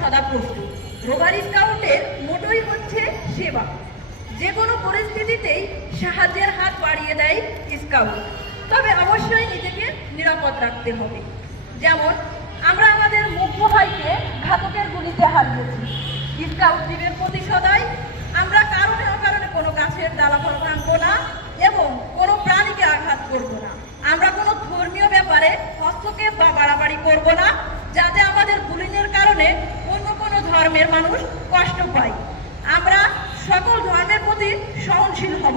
সদা প্রস্তুত। রোভার স্কাউটের মোটোই হচ্ছে সেবা। যে কোনো পরিস্থিতিতেই সাহায্যের হাত বাড়িয়ে দেয় স্কাউট। তবে অবশ্যই নিজেকে নিরাপদ রাখতে হবে। যেমন আমরা আমাদের মুগ্ধ ভাইকে ঘাতকের গুলিতে হারিয়েছি। স্কাউট টিমের প্রতি সদাই আমরা কারণে অকারণে কোনো গাছের ডালাফল ভাঙবো না এবং কোনো প্রাণীকে আঘাত করব না। আমরা কোনো ধর্মীয় ব্যাপারে হস্তক্ষেপ বা বাড়াবাড়ি করব না, যাতে আমাদের বুলিংয়ের কারণে অন্য কোনো ধর্মের মানুষ কষ্ট পায়। আমরা সকল ধর্মের প্রতি সহনশীল হব।